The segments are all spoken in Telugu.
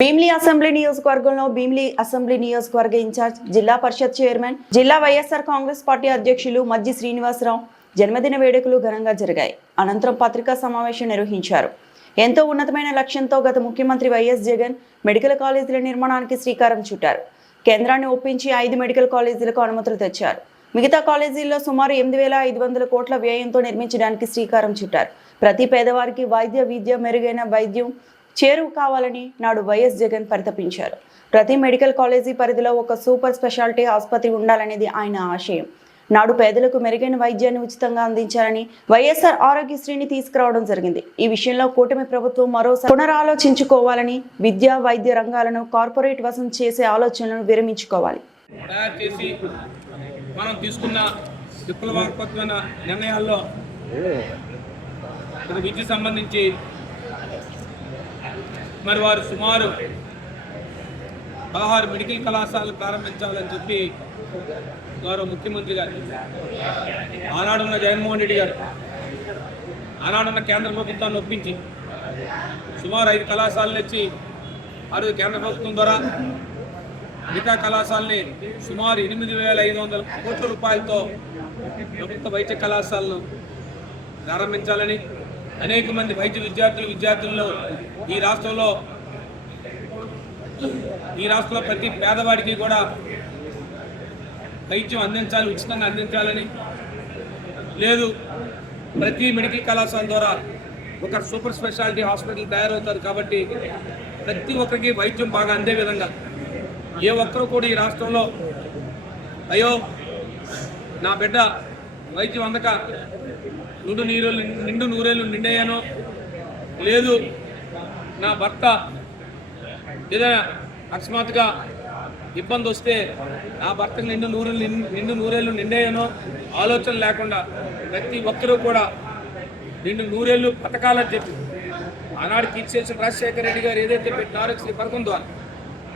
భీమిలి అసెంబ్లీ నియోజకవర్గంలో భీమిలి అసెంబ్లీ నియోజకవర్గ ఇన్ఛార్జ్ జిల్లా పరిషత్ చైర్మన్ జిల్లా వైఎస్ఆర్ కాంగ్రెస్ పార్టీ అధ్యక్షులు మజ్జి శ్రీనివాసరావు జన్మదిన వేడుకలు ఘనంగా జరిగాయి. అనంతరం పత్రికా సమావేశం నిర్వహించారు. ఎంతో ఉన్నతమైన లక్ష్యంతో గత ముఖ్యమంత్రి వైఎస్ జగన్ మెడికల్ కాలేజీల నిర్మాణానికి శ్రీకారం చుట్టారు. కేంద్రాన్ని ఒప్పించి 5 మెడికల్ కాలేజీలకు అనుమతులు తెచ్చారు. మిగతా కాలేజీల్లో సుమారు 8,500 కోట్ల వ్యయంతో నిర్మించడానికి శ్రీకారం చుట్టారు. ప్రతి పేదవారికి వైద్య విద్య మెరుగైన వైద్యం చేరువ కావాలని నాడు వైఎస్ జగన్ పరితపించారు. ప్రతి మెడికల్ కాలేజీ పరిధిలో ఒక సూపర్ స్పెషాలిటీ ఆసుపత్రి ఉండాలనేది ఆయన ఆశయం. నాడు పేదలకు మెరుగైన వైద్యాన్ని ఉచితంగా అందించాలని వైఎస్ఆర్ ఆరోగ్యశ్రీని తీసుకురావడం జరిగింది. ఈ విషయంలో కూటమి ప్రభుత్వం మరోసారి పునరాలోచించుకోవాలని, విద్యా వైద్య రంగాలను కార్పొరేట్ వశం చేసే ఆలోచనలను విరమించుకోవాలి. మనం తీసుకున్న విప్లవాత్మకమైన నిర్ణయాల్లో విద్య సంబంధించి మరి వారు సుమారు 16 మెడికల్ కళాశాలలు ప్రారంభించాలని చెప్పి గౌరవ ముఖ్యమంత్రి గారు, ఆనాడున్న జగన్మోహన్ రెడ్డి గారు, ఆనాడున్న కేంద్ర ప్రభుత్వాన్ని ఒప్పించి సుమారు 5 కళాశాలలు ఇచ్చి ఆ రోజు కేంద్ర ప్రభుత్వం ద్వారా మిగతా కళాశాలని సుమారు 8,500 కోట్ల రూపాయలతో ప్రభుత్వ వైద్య కళాశాలను ప్రారంభించాలని, అనేక మంది వైద్య విద్యార్థుల్లో ఈ రాష్ట్రంలో ప్రతి పేదవాడికి కూడా వైద్యం అందించాలి, ఉచితంగా అందించాలని, లేదు ప్రతి మెడికల్ కళాశాల ద్వారా ఒక సూపర్ స్పెషాలిటీ హాస్పిటల్ తయారవుతారు కాబట్టి ప్రతి ఒక్కరికి వైద్యం బాగా అందే విధంగా ఏ ఒక్కరు కూడా ఈ రాష్ట్రంలో అయ్యో నా బిడ్డ వైద్యం అందక నిండు నూరేళ్ళు నిండయ్యాను, లేదు నా భర్త ఏదైనా అకస్మాత్తుగా ఇబ్బంది వస్తే నా భర్తకు నిండు నూరేళ్ళు నిండయ్యానో ఆలోచన లేకుండా ప్రతి ఒక్కరూ కూడా నిండు నూరేళ్ళు పథకాలని చెప్పి ఆనాడు కీర్తిశేషులు రాజశేఖర రెడ్డి గారు ఏదైతే పెట్టిన ఆరోగ్యశ్రీ పథకం ద్వారా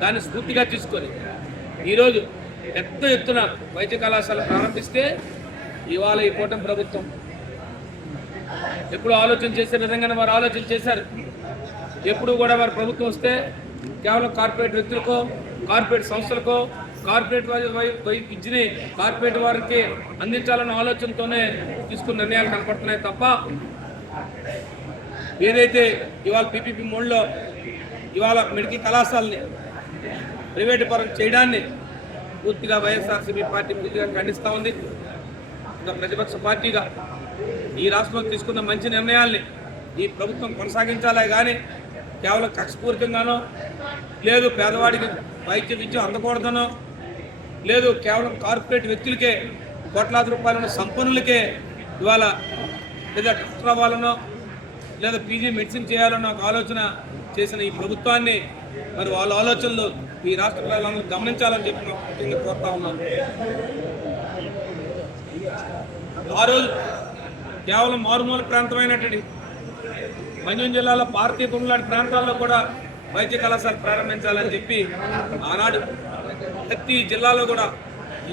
దాన్ని స్ఫూర్తిగా తీసుకొని ఈరోజు పెద్ద ఎత్తున వైద్య కళాశాల ప్రారంభిస్తే ఇవాళ ఈ కూటమి ప్రభుత్వం ఎప్పుడు ఆలోచన చేసే విధంగానే వారు ఆలోచన చేశారు. ఎప్పుడు కూడా వారి ప్రభుత్వం వస్తే కేవలం కార్పొరేట్ వ్యక్తులకో, కార్పొరేట్ సంస్థలకో, కార్పొరేట్ విద్యని కార్పొరేట్ వారికి అందించాలన్న ఆలోచనతోనే తీసుకున్న నిర్ణయాలు కనపడుతున్నాయి తప్ప ఏదైతే ఇవాళ పీపీపీ మోడ్లో ఇవాళ మెడికల్ కళాశాలని ప్రైవేటు పరం చేయడాన్ని పూర్తిగా వైఎస్ఆర్సీపీ పార్టీ పూర్తిగా ఖండిస్తూ ఉంది. ఇంకా ప్రతిపక్ష పార్టీగా ఈ రాష్ట్రంలో తీసుకున్న మంచి నిర్ణయాల్ని ఈ ప్రభుత్వం కొనసాగించాలే కానీ కేవలం కక్షపూరితంగానో, లేదు పేదవాడికి వైద్య విద్య అందకూడదనో, లేదు కేవలం కార్పొరేట్ వ్యక్తులకే కోట్లాది రూపాయలను సంపన్నులకే ఇవాళ లేదా డాక్టర్ అవ్వాలనో, లేదా పీజీ మెడిసిన్ చేయాలనో ఒక ఆలోచన చేసిన ఈ ప్రభుత్వాన్ని మరి వాళ్ళ ఆలోచనలు ఈ రాష్ట్ర ప్రజలందరూ గమనించాలని చెప్పి ముఖ్యంగా కోరుతా ఉన్నాం. ఆ రోజు కేవలం మారుమూల ప్రాంతమైనటువంటి మంజం జిల్లాలో పార్తీపురం లాంటి ప్రాంతాల్లో కూడా వైద్య కళాశాల ప్రారంభించాలని చెప్పి ఆనాడు ప్రతి జిల్లాలో కూడా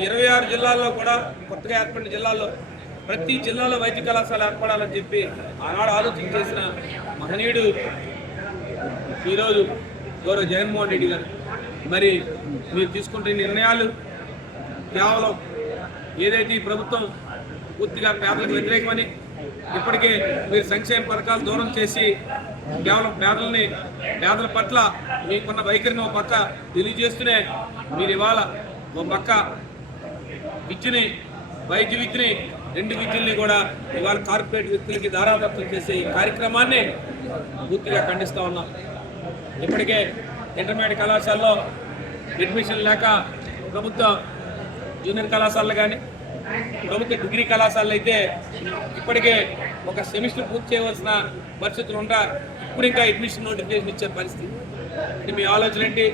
26 జిల్లాల్లో కూడా కొత్తగా ఏర్పడిన జిల్లాల్లో ప్రతి జిల్లాలో వైద్య కళాశాల ఏర్పడాలని చెప్పి ఆనాడు ఆలోచన చేసిన మహనీయుడు ఈరోజు గౌరవ జగన్మోహన్ రెడ్డి గారు. మరి మీరు తీసుకుంటున్న నిర్ణయాలు కేవలం ఏదైతే ఈ ప్రభుత్వం పూర్తిగా పేదలకు వ్యతిరేకమని ఇప్పటికే మీరు సంక్షేమ పథకాలు దూరం చేసి కేవలం పేదల పట్ల మీకున్న వైఖరిని ఒక పక్క తెలియజేస్తూనే మీరు ఇవాళ ఒక పక్క వైద్య విద్యని 2 విద్యల్ని కూడా ఇవాళ కార్పొరేట్ వ్యక్తులకి దారాదత్తం చేసే ఈ కార్యక్రమాన్ని పూర్తిగా ఖండిస్తూ ఉన్నాం. ఇప్పటికే ఇంటర్మీడియట్ కళాశాలలో అడ్మిషన్ లేక ప్రభుత్వ జూనియర్ కళాశాలలు కానీ ప్రభుత్వ డిగ్రీ కళాశాలలు అయితే ఇప్పటికే ఒక సెమిస్టర్ పూర్తి చేయవలసిన పరిస్థితులు ఉంటా ఇప్పుడు ఇంకా అడ్మిషన్ నోటిఫికేషన్ ఇచ్చే పరిస్థితి. అంటే మీ ఆలోచన ఏంటి?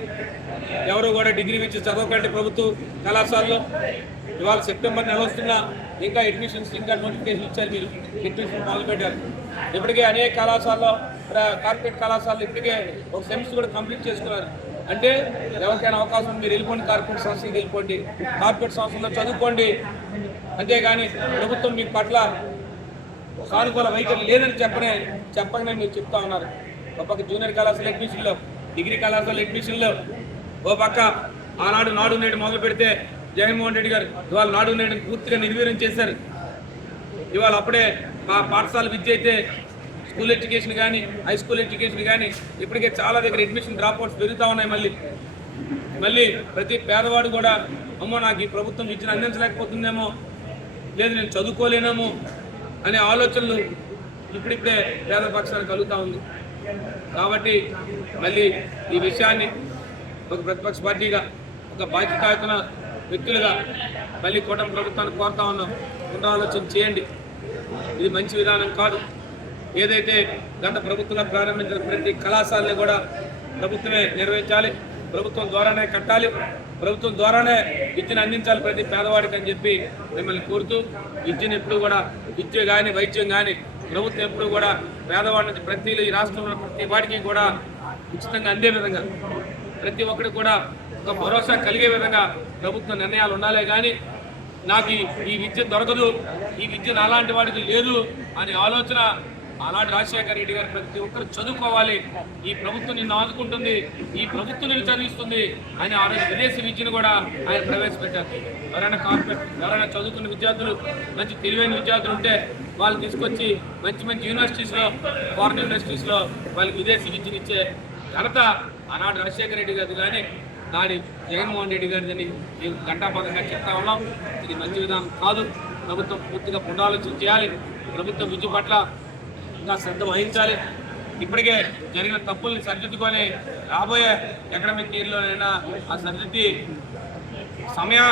ఎవరు కూడా డిగ్రీ ఇచ్చి చదవకండి ప్రభుత్వ కళాశాలలో. ఇవాళ సెప్టెంబర్ నెల వస్తున్నా ఇంకా అడ్మిషన్స్ ఇంకా నోటిఫికేషన్ ఇచ్చారు, మీరు అడ్మిషన్ మొదలుపెట్టారు. ఇప్పటికే అనేక కళాశాలలో కార్పొరేట్ కళాశాలలు ఇప్పటికే ఒక సెమిస్టర్ కూడా కంప్లీట్ చేసుకున్నారు. అంటే ఎవరికైనా అవకాశం మీరు వెళ్ళిపోండి, కార్పొరేట్ సంస్థలకు వెళ్ళిపోండి, కార్పొరేట్ సంస్థల్లో చదువుకోండి. అంతేగాని ప్రభుత్వం మీ పట్ల సానుకూల వైఖరి లేదని చెప్పగానే మీరు చెప్తా ఉన్నారు. ఒక జూనియర్ కళాశాల అడ్మిషన్లో డిగ్రీ కళాశాల అడ్మిషన్లో ఓ పక్క ఆనాడు నాడు నేడు మొదలు పెడితే జగన్మోహన్ రెడ్డి గారు ఇవాళ నాడు నేడు పూర్తిగా నిర్వీర్యం చేశారు. ఇవాళ అప్పుడే మా పాఠశాల విద్య అయితే స్కూల్ ఎడ్యుకేషన్ కానీ హై స్కూల్ ఎడ్యుకేషన్ కానీ ఇప్పటికే చాలా దగ్గర అడ్మిషన్ డ్రాప్ అవుట్స్ పెరుగుతూ ఉన్నాయి. మళ్ళీ ప్రతి పేదవాడు కూడా అమ్మో నాకు ఈ ప్రభుత్వం విద్యను అందించలేకపోతుందేమో, లేదు నేను చదువుకోలేనేమో అనే ఆలోచనలు ఇప్పుడిప్పుడే పేద పక్షానికి కలుగుతూ ఉంది. కాబట్టి మళ్ళీ ఈ విషయాన్ని ఒక ప్రతిపక్ష పార్టీగా ఒక బాధ్యతాయుత వ్యక్తులుగా మళ్ళీ కూటమి ప్రభుత్వాన్ని కోరుతా ఉన్నాం, పునరాలోచన చేయండి. ఇది మంచి విధానం కాదు. ఏదైతే గత ప్రభుత్వంలో ప్రారంభించిన ప్రతి కళాశాలని కూడా ప్రభుత్వమే నిర్వహించాలి, ప్రభుత్వం ద్వారానే కట్టాలి, ప్రభుత్వం ద్వారానే విద్యను అందించాలి ప్రతి పేదవాడికి అని చెప్పి మిమ్మల్ని కోరుతూ, విద్యను ఎప్పుడు కూడా విద్య కానీ వైద్యం కానీ ప్రభుత్వం ఎప్పుడు కూడా పేదవాడి నుంచి ప్రతి ఈ రాష్ట్రంలో ప్రతి వాడికి కూడా ఉచితంగా అందే విధంగా ప్రతి ఒక్కరికి కూడా ఒక భరోసా కలిగే విధంగా ప్రభుత్వ నిర్ణయాలు ఉండాలే కానీ నాకు ఈ విద్య దొరకదు, ఈ విద్య అలాంటి వాడికి లేదు అనే ఆలోచన ఆనాడు రాజశేఖర రెడ్డి గారు ప్రతి ఒక్కరు చదువుకోవాలి, ఈ ప్రభుత్వం నిన్ను ఆదుకుంటుంది, ఈ ప్రభుత్వం నిన్ను చదివిస్తుంది అని ఆ రోజు విదేశీ విద్యను కూడా ఆయన ప్రవేశపెట్టారు. ఎవరైనా కార్పొరేట్ ఎవరైనా చదువుకున్న విద్యార్థులు మంచి తెలివైన విద్యార్థులు ఉంటే వాళ్ళు తీసుకొచ్చి మంచి మంచి యూనివర్సిటీస్లో ఫారెన్ యూనివర్సిటీస్లో వాళ్ళకి విదేశీ విద్యను ఇచ్చే ఘనత ఆనాడు రాజశేఖర రెడ్డి గారు కానీ నాడు జగన్మోహన్ రెడ్డి గారిని మేము ఘంటాపథంగా చెప్తా ఉన్నాం. ఇది మంచి విధానం కాదు. ప్రభుత్వం పూర్తిగా పునరాలోచన చేయాలి, ప్రభుత్వం విద్య పట్ల ఇంకా శ్రద్ధ వహించాలి. ఇప్పటికే జరిగిన తప్పుల్ని సరిదిద్దుకొని రాబోయే అకాడమిక్ ఇయర్లోనైనా ఆ సరిదిద్ది సమయాన్ని